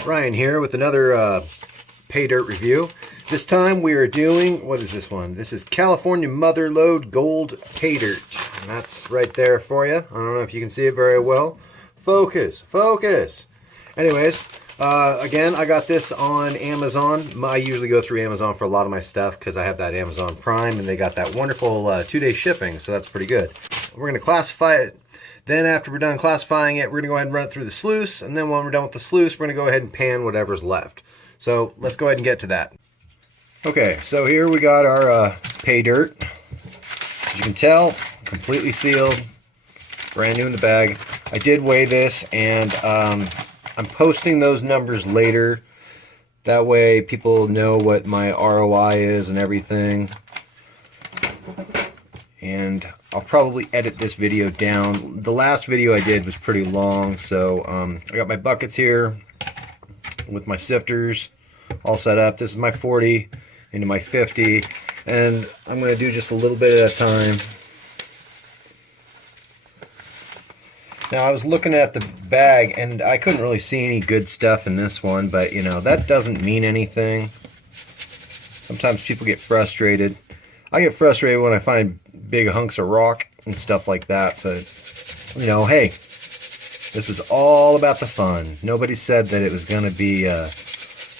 Ryan here with another pay dirt review. This time we are doing, what is this one? This is California Mother Lode Gold Pay Dirt. And that's right there for you. I don't know if you can see it very well. Focus, focus. Anyways, again, I got this on Amazon. I usually go through Amazon for a lot of my stuff because I have that Amazon Prime and they got that wonderful 2-day shipping, so that's pretty good. We're going to classify it. Then after we're done classifying it, we're going to go ahead and run it through the sluice. And then when we're done with the sluice, we're going to go ahead and pan whatever's left. So let's go ahead and get to that. Okay, so here we got our pay dirt. As you can tell, completely sealed, brand new in the bag. I did weigh this, and I'm posting those numbers later. That way people know what my ROI is and everything. And I'll probably edit this video down. The last video I did was pretty long, so I got my buckets here with my sifters all set up. This is my 40 into my 50, and I'm going to do just a little bit at a time. Now I was looking at the bag and I couldn't really see any good stuff in this one, but you know, that doesn't mean anything. Sometimes people get frustrated. I get frustrated when I find big hunks of rock and stuff like that, but you know, hey, this is all about the fun. Nobody said that it was going to be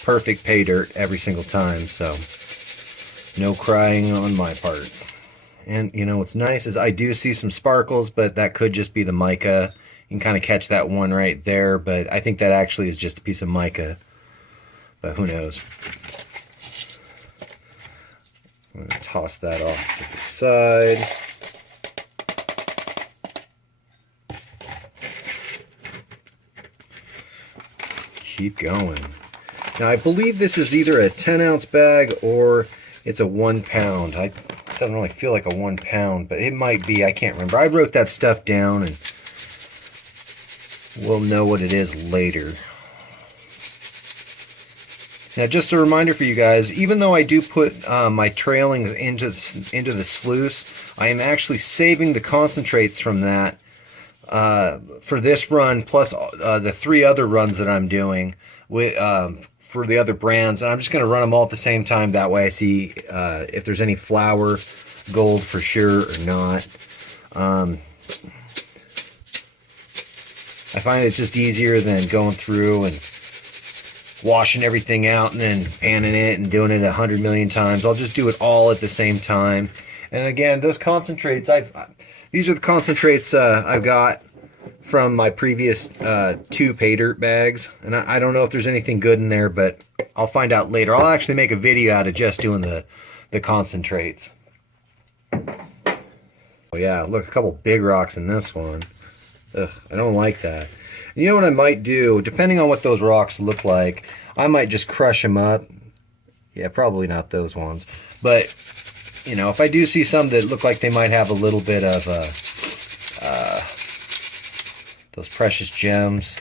perfect pay dirt every single time, so no crying on my part. And you know what's nice is I do see some sparkles, but that could just be the mica. You can kind of catch that one right there, but I think that actually is just a piece of mica, but who knows. I'm going to toss that off to the side. Keep going. Now I believe this is either a 10-ounce bag or it's a 1 pound. It doesn't really feel like a 1 pound, but it might be. I can't remember. I wrote that stuff down and we'll know what it is later. Now, just a reminder for you guys, even though I do put my trailings into the sluice, I am actually saving the concentrates from that for this run, plus the 3 other runs that I'm doing with, for the other brands. And I'm just going to run them all at the same time. That way I see if there's any flour, gold for sure or not. I find it's just easier than going through and washing everything out and then panning it and doing it 100 million times. I'll just do it all at the same time. And again, those concentrates, these are the concentrates I've got from my previous 2 pay dirt bags. And I don't know if there's anything good in there, but I'll find out later. I'll actually make a video out of just doing the concentrates. Oh yeah, look, a couple big rocks in this one. Ugh, I don't like that. You know what I might do, depending on what those rocks look like, I might just crush them up. Yeah, probably not those ones. But, you know, if I do see some that look like they might have a little bit of those precious gems,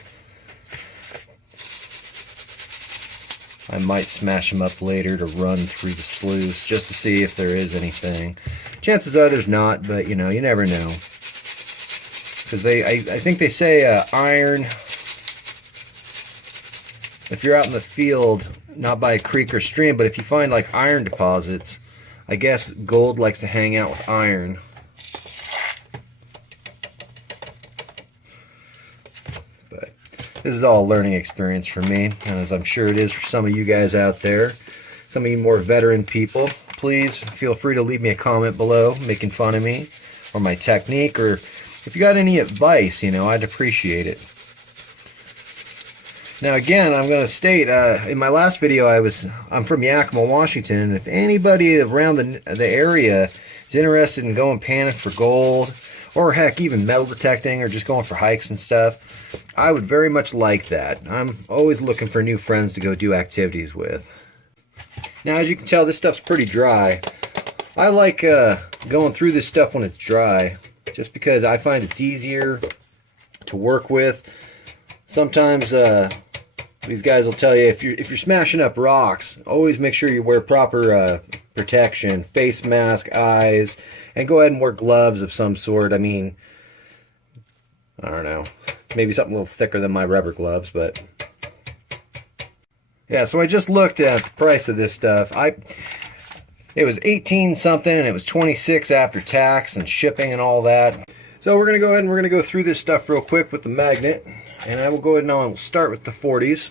I might smash them up later to run through the sluice just to see if there is anything. Chances are there's not, but, you know, you never know. Because I think they say iron, if you're out in the field, not by a creek or stream, but if you find like iron deposits, I guess gold likes to hang out with iron. But this is all a learning experience for me, and as I'm sure it is for some of you guys out there, some of you more veteran people, please feel free to leave me a comment below making fun of me or my technique, or if you got any advice, you know, I'd appreciate it. Now again, I'm going to state, in my last video I'm from Yakima, Washington, and if anybody around the area is interested in going panning for gold, or heck, even metal detecting, or just going for hikes and stuff, I would very much like that. I'm always looking for new friends to go do activities with. Now as you can tell, this stuff's pretty dry. I like going through this stuff when it's dry, just because I find it's easier to work with. Sometimes these guys will tell you if you're smashing up rocks, always make sure you wear proper protection, face mask, eyes, and go ahead and wear gloves of some sort. I mean, I don't know, maybe something a little thicker than my rubber gloves, but Yeah, so I just looked at the price of this stuff. It was 18 something and it was 26 after tax and shipping and all that. So we're going to go ahead and we're going to go through this stuff real quick with the magnet. And I will go ahead and I will start with the 40s.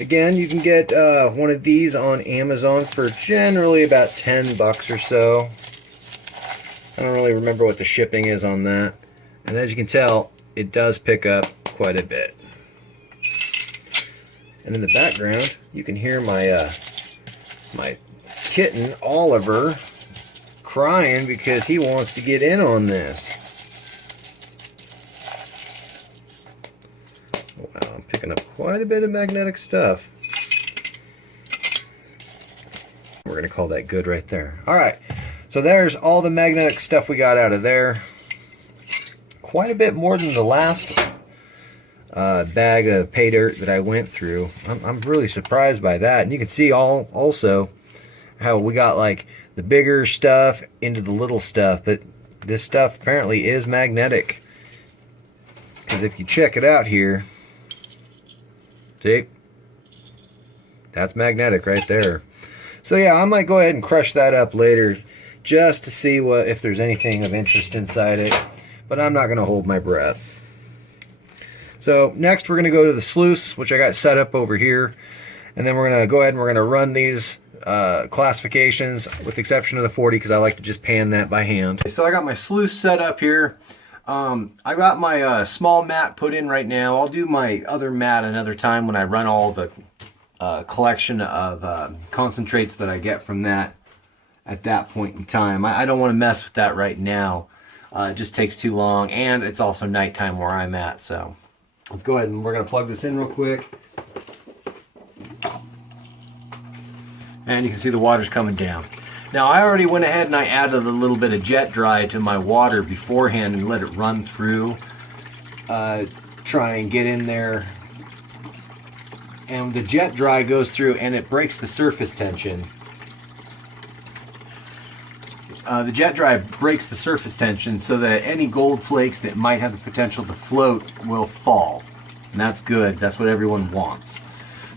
Again, you can get one of these on Amazon for generally about 10 bucks or so. I don't really remember what the shipping is on that. And as you can tell, it does pick up quite a bit. And in the background, you can hear my my kitten, Oliver, crying because he wants to get in on this. Wow, I'm picking up quite a bit of magnetic stuff. We're going to call that good right there. Alright, so there's all the magnetic stuff we got out of there. Quite a bit more than the last bag of pay dirt that I went through. I'm really surprised by that. And you can see also how we got like the bigger stuff into the little stuff, but this stuff apparently is magnetic. Because if you check it out here, see, that's magnetic right there. So yeah, I might go ahead and crush that up later just to see if there's anything of interest inside it, but I'm not going to hold my breath. So next we're going to go to the sluice, which I got set up over here, and then we're going to go ahead and we're going to run these classifications with the exception of the 40 because I like to just pan that by hand. So I got my sluice set up here. I got my small mat put in right now. I'll do my other mat another time when I run all the collection of concentrates that I get from that at that point in time. I don't want to mess with that right now. It just takes too long, and it's also nighttime where I'm at, so let's go ahead and we're going to plug this in real quick. And you can see the water's coming down. Now I already went ahead and I added a little bit of jet dry to my water beforehand and let it run through. Try and get in there. And the jet dry goes through and it breaks the surface tension. The jet dry breaks the surface tension so that any gold flakes that might have the potential to float will fall. And that's good. That's what everyone wants.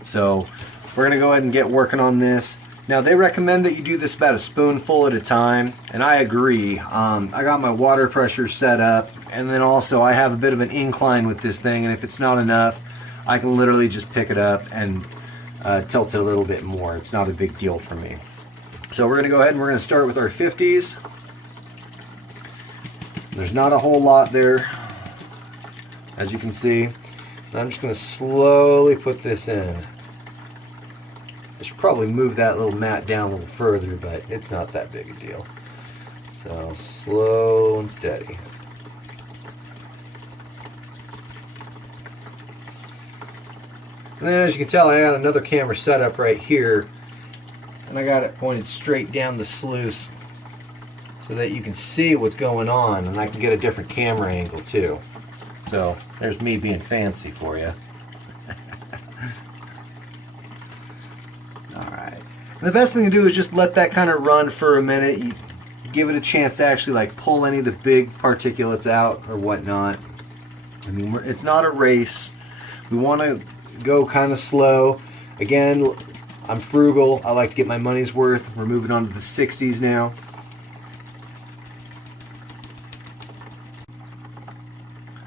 So we're going to go ahead and get working on this. Now they recommend that you do this about a spoonful at a time, and I agree. I got my water pressure set up, and then also I have a bit of an incline with this thing, and if it's not enough, I can literally just pick it up and tilt it a little bit more. It's not a big deal for me. So we're going to go ahead and we're going to start with our 50s. There's not a whole lot there, as you can see. And I'm just going to slowly put this in. I should probably move that little mat down a little further, but it's not that big a deal. So slow and steady. And then as you can tell, I got another camera set up right here, and I got it pointed straight down the sluice so that you can see what's going on, and I can get a different camera angle too. So there's me being fancy for you. Alright. The best thing to do is just let that kind of run for a minute. You give it a chance to actually like pull any of the big particulates out or whatnot. I mean, it's not a race. We want to go kind of slow. Again, I'm frugal. I like to get my money's worth. We're moving on to the 60s now.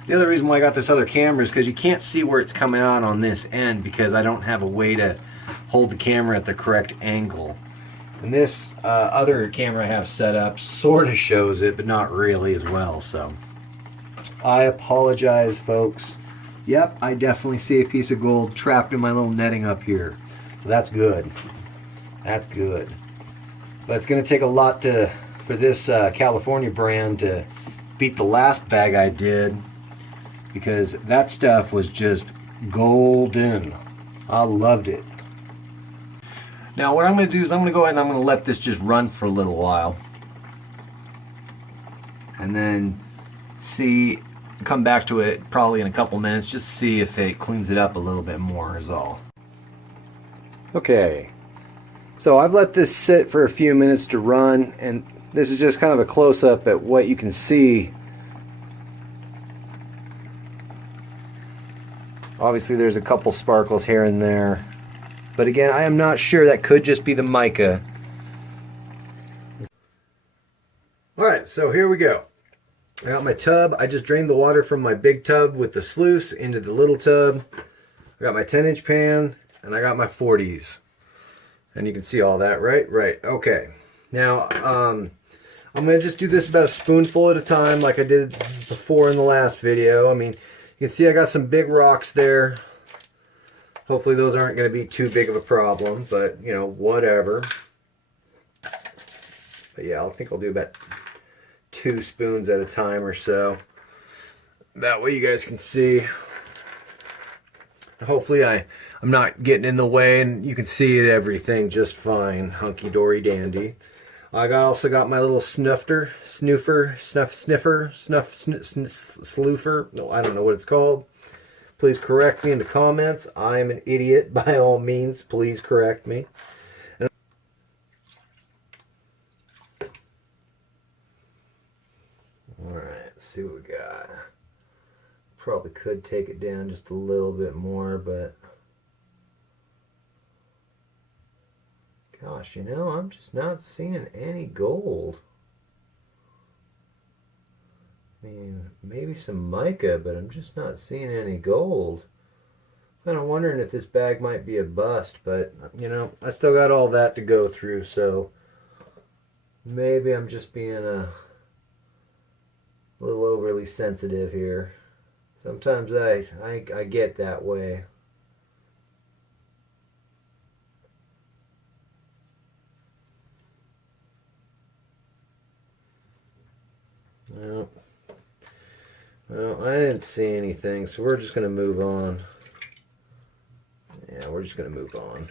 The other reason why I got this other camera is because you can't see where it's coming out on this end because I don't have a way to hold the camera at the correct angle. And this other camera I have set up sort of shows it, but not really as well. So I apologize, folks. Yep, I definitely see a piece of gold trapped in my little netting up here. So that's good. That's good. But it's going to take a lot for this California brand to beat the last bag I did, because that stuff was just golden. I loved it. Now what I'm going to do is I'm going to go ahead and I'm going to let this just run for a little while. And then come back to it probably in a couple minutes just to see if it cleans it up a little bit more is all. Okay, so I've let this sit for a few minutes to run, and this is just kind of a close-up at what you can see Obviously there's a couple sparkles here and there. But again, I am not sure. That could just be the mica. Alright, so here we go. I got my tub. I just drained the water from my big tub with the sluice into the little tub. I got my 10-inch pan, and I got my 40s. And you can see all that, right? Right. Okay. Now, I'm going to just do this about a spoonful at a time like I did before in the last video. I mean, you can see I got some big rocks there. Hopefully those aren't going to be too big of a problem, but, you know, whatever. But yeah, I think I'll do about 2 spoons at a time or so. That way you guys can see. Hopefully I'm not getting in the way and you can see everything just fine. Hunky-dory dandy. I also got my little snuffer, sloofer. No, I don't know what it's called. Please correct me in the comments. I'm an idiot by all means. Please correct me. Alright, let's see what we got. Probably could take it down just a little bit more, but gosh, you know, I'm just not seeing any gold. I mean, maybe some mica, but I'm just not seeing any gold. Kind of wondering if this bag might be a bust, but you know, I still got all that to go through, so maybe I'm just being a little overly sensitive here. Sometimes I get that way. Well, I didn't see anything, so we're just going to move on. Yeah, we're just going to move on.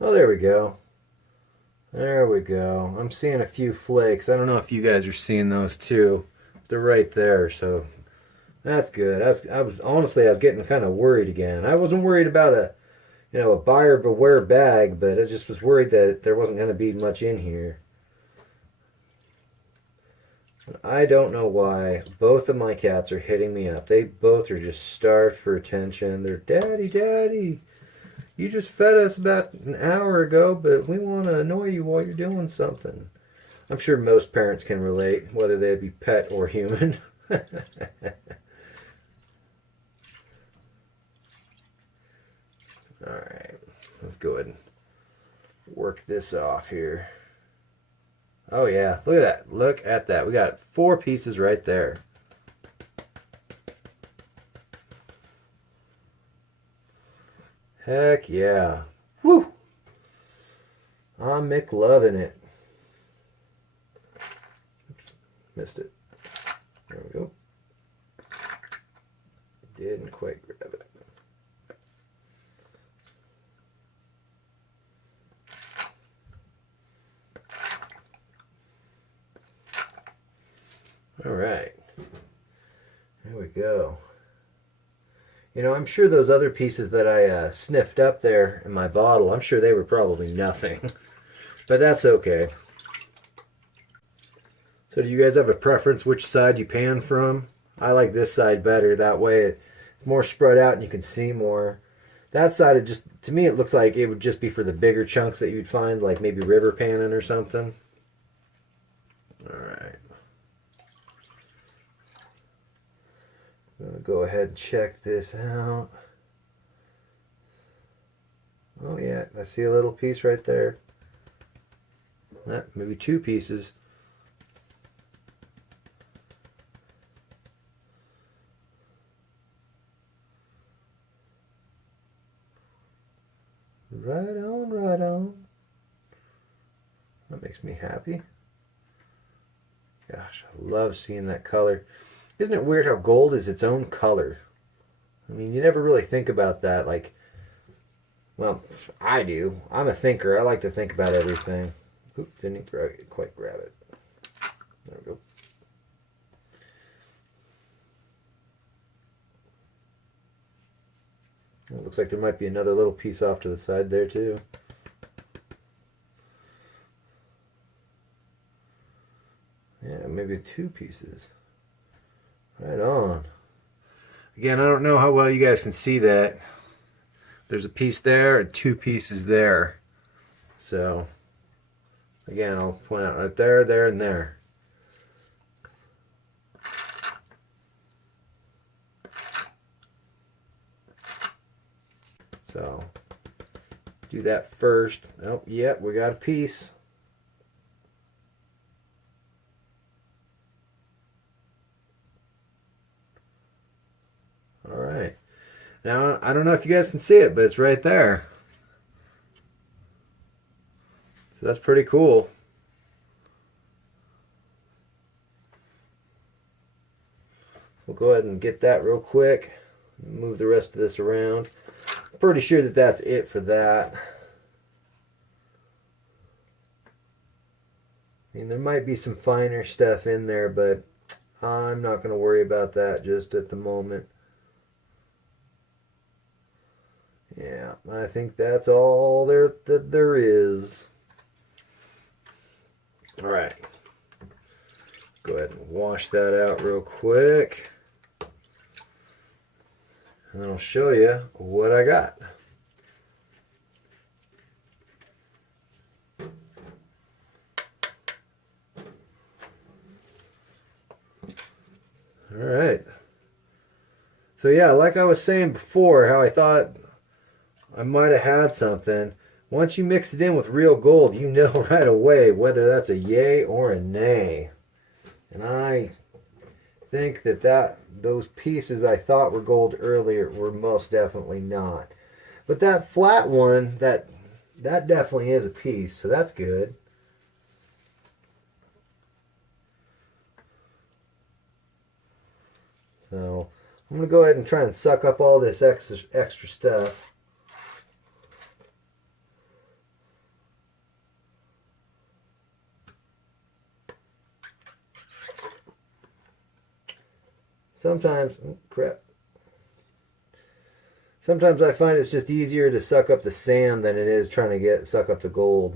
Oh, there we go. There we go. I'm seeing a few flakes. I don't know if you guys are seeing those too. They're right there, so that's good. I was honestly, I was getting kind of worried again. I wasn't worried about a buyer beware bag, but I just was worried that there wasn't going to be much in here. I don't know why both of my cats are hitting me up. They both are just starved for attention. They're, "Daddy, Daddy, you just fed us about an hour ago, but we want to annoy you while you're doing something." I'm sure most parents can relate, whether they be pet or human. Alright, let's go ahead and work this off here. Oh yeah, look at that. Look at that. We got 4 pieces right there. Heck yeah. Woo! I'm McLovin' it. Oops, missed it. There we go. Didn't quite grab it. All right. There we go. You know, I'm sure those other pieces that I sniffed up there in my bottle, I'm sure they were probably nothing. But that's okay. So do you guys have a preference which side you pan from? I like this side better. That way it's more spread out and you can see more. That side, it just, to me, it looks like it would just be for the bigger chunks that you'd find, like maybe river panning or something. All right. I'm going to go ahead and check this out. Oh yeah, I see a little piece right there. Maybe 2 pieces. Right on, right on. That makes me happy. Gosh, I love seeing that color. Isn't it weird how gold is its own color? I mean, you never really think about that. Like, well, I do. I'm a thinker. I like to think about everything. Oop, didn't quite grab it. There we go. It looks like there might be another little piece off to the side there too. Yeah, maybe 2 pieces. Right on. Again, I don't know how well you guys can see that. There's a piece there and 2 pieces there. So, again, I'll point out right there, there, and there. So, do that first. Oh, yep, we got a piece. All right. Now, I don't know if you guys can see it, but it's right there. So that's pretty cool. We'll go ahead and get that real quick. Move the rest of this around. I'm pretty sure that that's it for that. I mean, there might be some finer stuff in there, but I'm not going to worry about that just at the moment. Yeah, I think that's all that there is. All right. Go ahead and wash that out real quick. And I'll show you what I got. All right. So yeah, like I was saying before, how I thought I might have had something. Once you mix it in with real gold, you know right away whether that's a yay or a nay. And I think that those pieces I thought were gold earlier were most definitely not. But that flat one, that definitely is a piece, so that's good. So I'm going to go ahead and try and suck up all this extra stuff. Sometimes, oh crap. Sometimes I find it's just easier to suck up the sand than it is trying to suck up the gold.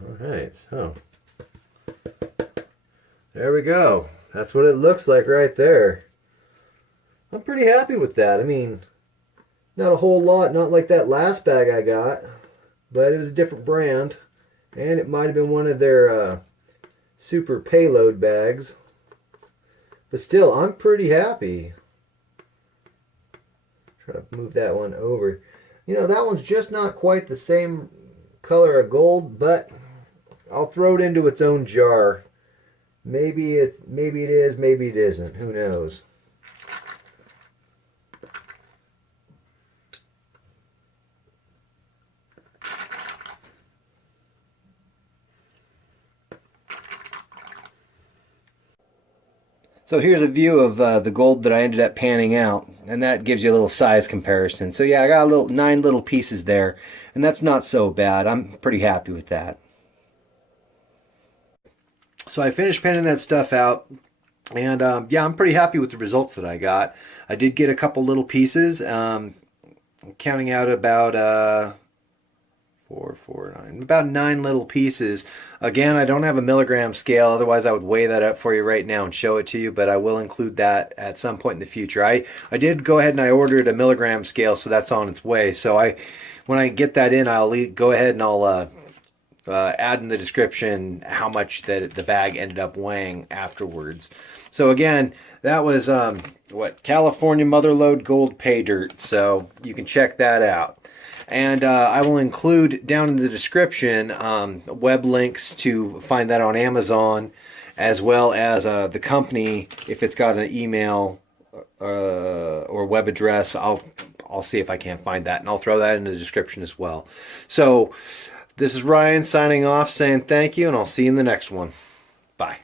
All right, so there we go. That's what it looks like right there. I'm pretty happy with that. I mean, not a whole lot, not like that last bag I got, but it was a different brand, and it might have been one of their super payload bags. But still, I'm pretty happy. Try to move that one over. You know, that one's just not quite the same color of gold, but I'll throw it into its own jar. Maybe it is, maybe it isn't. Who knows? So here's a view of the gold that I ended up panning out, and that gives you a little size comparison. So yeah, I got 9 little pieces there, and that's not so bad. I'm pretty happy with that. So I finished panning that stuff out, and yeah, I'm pretty happy with the results that I got. I did get a couple little pieces, counting out about 9 little pieces. Again, I don't have a milligram scale, otherwise I would weigh that up for you right now and show it to you, but I will include that at some point in the future. I did go ahead and I ordered a milligram scale, so that's on its way. So when I get that in, I'll go ahead and I'll add in the description how much that the bag ended up weighing afterwards. So again, that was California Motherlode Gold Pay Dirt, so you can check that out. And I will include down in the description web links to find that on Amazon, as well as the company, if it's got an email or web address. I'll see if I can't find that, and I'll throw that in the description as well. So this is Ryan signing off, saying thank you, and I'll see you in the next one. Bye.